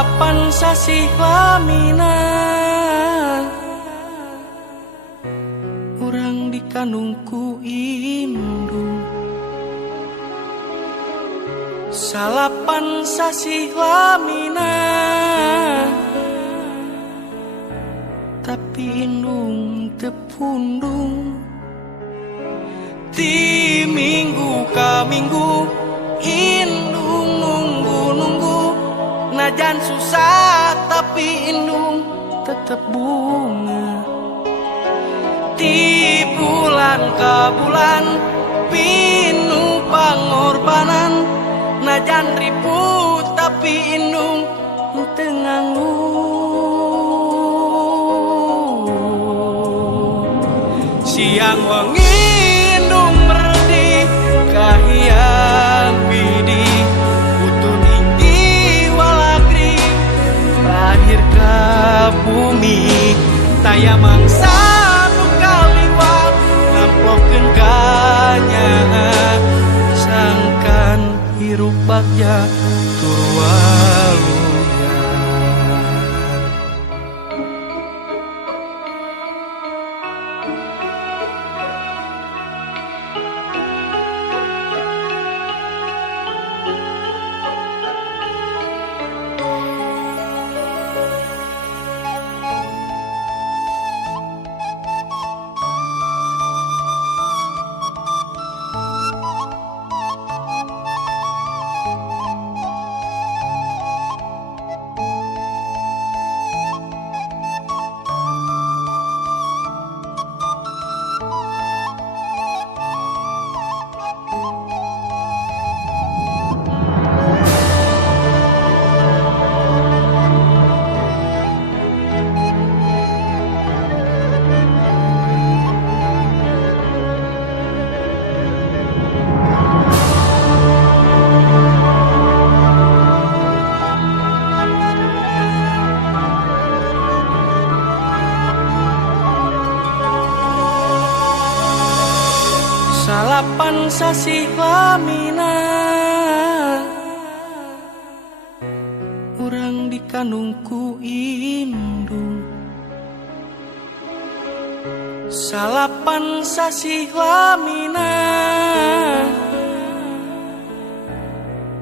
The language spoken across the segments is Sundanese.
salapan sasih lamina urang dikandungku indung. Salapan sasih lamina tapi indung tepundung. Di minggu ka minggu indung nunggu-nunggu, najan susah tapi indung tetep bunga. Di bulan ka bulan pinu pangorbanan, najan ribut tapi indung tenganggung. Siang wengi indung merdi kahiyang bidi, utun inggi walagri lahir ka bumi. Taya mangsa nu kaliwat ngamplokeun kanyahan, sangkan hirup bagja tur waluyan. Salapan sasih lamina urang dikandungku indung. Salapan sasih lamina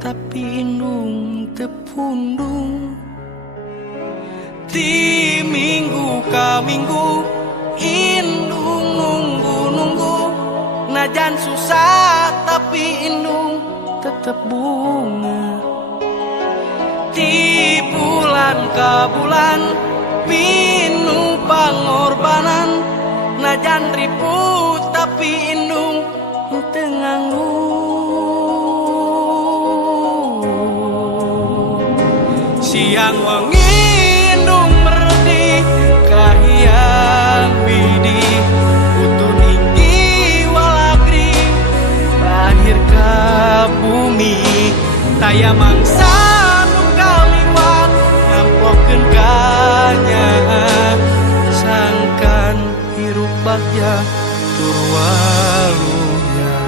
tapi indung tepundung. Di minggu ka minggu indung nunggu-nunggu, najan susah tapi indung tetep bunga. Di bulan ka bulan pinu pangorbanan, najan ribut tapi indung tenganggung. Siang wengi indung merdi kahiyang bidi, utun inggi walagri lahir ka bumi. Taya mangsa nu kaliwat ngamplokeun kanyahan, sangkan hirup bagja tur waluyan.